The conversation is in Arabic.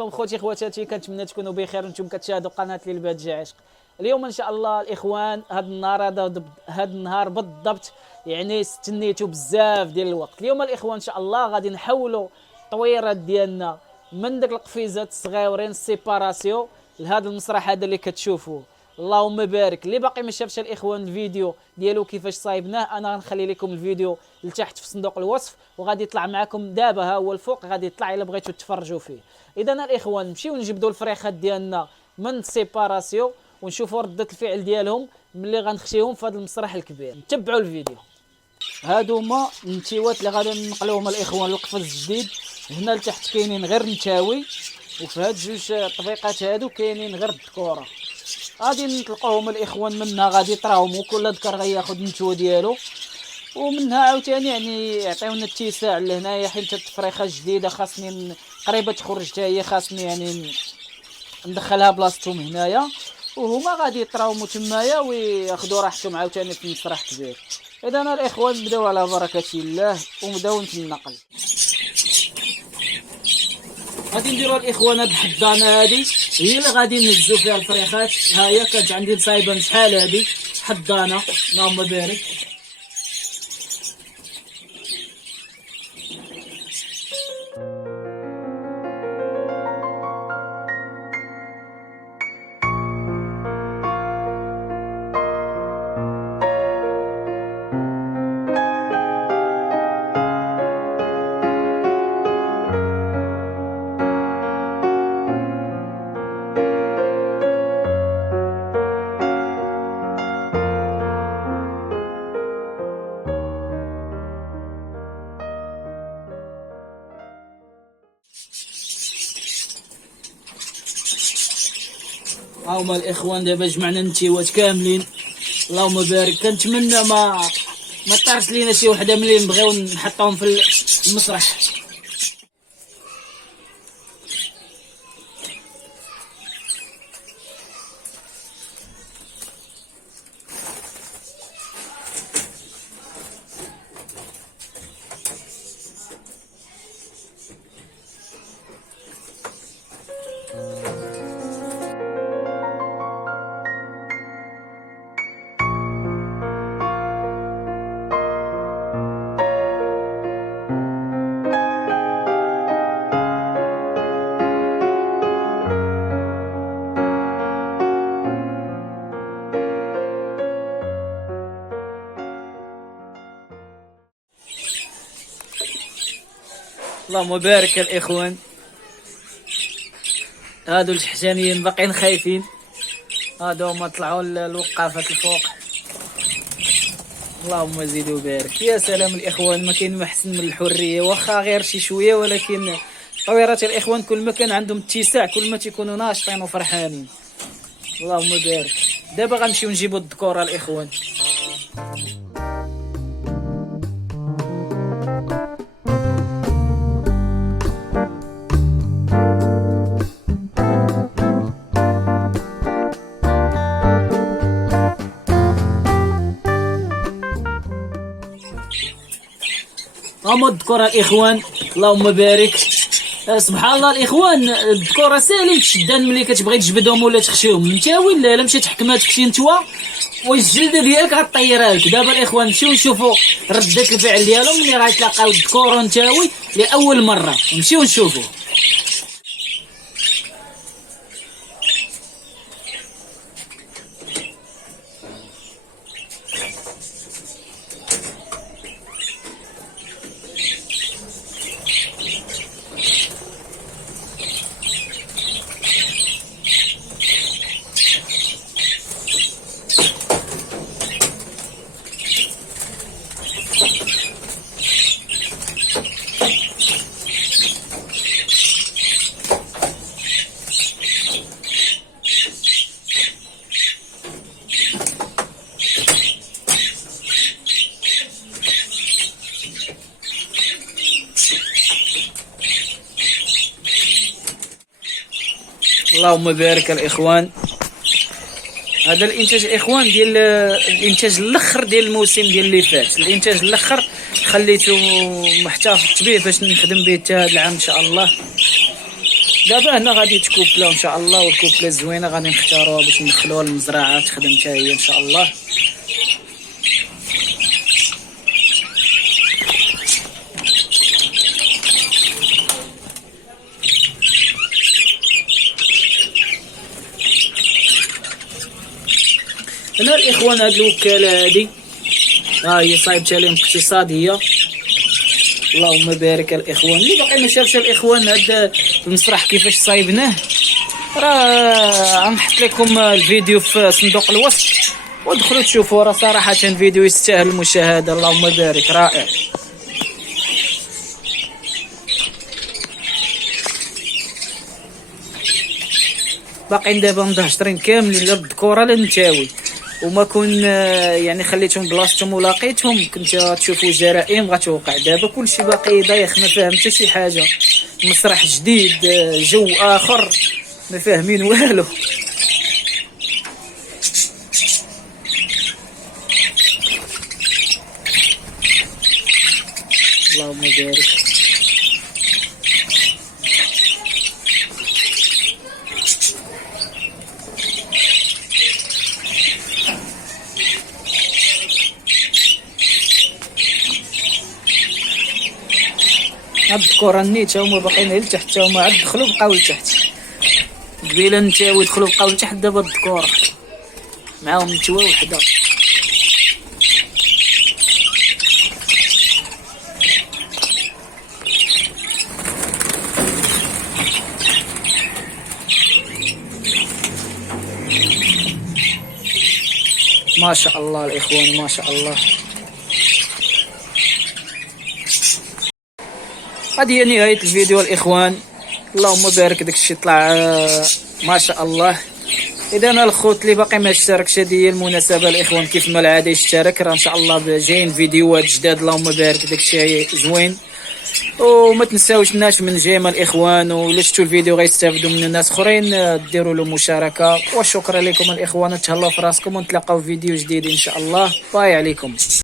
عليكم خوتي خواتاتي، كنتمنى تكونوا بخير وانتم كتشاهدوا قناه للبادجي عشق. اليوم ان شاء الله الاخوان هذا النهار بالضبط يعني استنيتوا بزاف ديال الوقت. اليوم الاخوان ان شاء الله غادي نحولوا الطويرات ديالنا من داك القفيزات الصغيورين السيباراسيون لهذا المسرح هذا اللي كتشوفوه. اللهم بارك. اللي باقي ما شافش الاخوان الفيديو ديالو كيفاش صايبناه، انا غنخلي لكم الفيديو لتحت في صندوق الوصف، وغادي يطلع معكم دابا. ها هو الفوق غادي يطلع الا بغيتوا تفرجوا فيه. اذا الاخوان نمشيو نجبدوا الفريخات ديالنا من السيباراسيون ونشوفوا ردة الفعل ديالهم ملي غنخشيهم في هذا المسرح الكبير. تبعوا الفيديو. هادو هما النتيوات اللي غادي نقلوهم الاخوان القفز الجديد. هنا لتحت كاينين غير نتاوي، وفي هاد جوج طبيقات هادو كاينين غير الذكوره. غادي نطلقوهم الاخوان، منها غادي يطراهم وكل ذكر غياخذ النتوه ديالو، ومنها عاوتاني يعني يعطيونا اتساع لهنايا حيت الفريخه جديده خاصني قريبه تخرج حتى هي، خاصني يعني ندخلها بلاصتهم هنايا، وهما غادي يطراوموا تمايا وياخذوا راحتهم عاوتاني في المسرح كبير. اذا الاخوان نبداو على بركه الله ونبداو في النقل. غادي نديروا الاخوان هاد الحضانه هادي هي اللي غادي نهزوا فيها الفريخات. ها هي كانت عندي صايبه شحال هادي حضانه، اللهم بارك. هاهما الاخوان دابا جمعنا النتيوات كاملين، اللهم بارك. كنتمنى ما طارت لينا شي وحده ملي نبغيو نحطهم في المسرح. اللهم بارك الاخوان. هادو الشحشانيين باقيين خايفين، هادو هما طلعوا الوقافه الفوق. اللهم زيد وبارك. يا سلام الاخوان، ما كاين ما احسن من الحريه، واخا غير شي شويه، ولكن طويرات الاخوان كل ما كان عندهم اتساع كل ما تيكونوا ناشطين وفرحانين. اللهم بارك. دابا غنمشيو نجيبوا الذكوره الاخوان. هما الذكورة الاخوان، اللهم بارك. سبحان الله الاخوان، الذكورة ساهلين تشدان ملي كتبغي تجبدهم ولا تخشيهم. نتاوي لا مشات حكماتك شي نتوى والجلده ديالك غطيرها لك. دابا الاخوان نمشيو نشوفوا ردة الفعل ديالهم ملي غيتلاقاو الذكورة نتاوي لاول مره. نمشيو نشوفوا. اللهم بارك الاخوان. هذا الانتاج الاخوان ديال الانتاج الاخر ديال الموسم ديال اللي فات. الانتاج الاخر خليته محتفظ به باش نخدم به حتى هذا العام ان شاء الله. دابا هنا غادي تكوبلا ان شاء الله، والكوبلا زوينه غادي نختاروها باش ندخلوها للمزرعه تخدم حتى هي ان شاء الله. هنا الاخوان هاد الوكاله هادي ها هي صايبتها لهم اقتصاديه، اللهم بارك الاخوان. اللي باقي ما شافش الاخوان هاد المسرح كيفاش صايبناه راه غنحط لكم الفيديو في صندوق الوصف ودخلوا تشوفوا، راه صراحه فيديو يستاهل المشاهده، اللهم بارك رائع. باقيين دابا مدهشرين كاملين لا بالذكوره لا النتاوي، وما كون يعني خليتهم بلاصتهم ولاقيتهم كنت تشوفوا جرائم غتوقع. دابا كلشي باقي دايخ ما فاهم حتى شي حاجه، مسرح جديد جو اخر ما فاهمين والو. اللهم بارك. هاد الكره نيت هما باقيين غير لتحت، هما عاد دخلوا بقاو لتحت. قبيله نتاوي دخلوا بقاو لتحت، دابا الذكور معاهم نتوى وحده. ما شاء الله الاخوان ما شاء الله. هذه هي نهاية الفيديو الاخوان، اللهم بارك داكشي طلع ما شاء الله. اذا الخوت اللي باقي ما اشتركش هذه هي المناسبه الاخوان، كيف ما العاده يشترك، راه ان شاء الله جايين فيديوهات جداد، اللهم بارك داكشي زوين. وما تنساوش الناس من جيم الاخوان، ولا شفتوا الفيديو غيستافدوا من الناس اخرين ديروا له مشاركه. وشكرا لكم الاخوان، تهلاو في راسكم ونتلاقاو في فيديو جديد ان شاء الله. باي عليكم.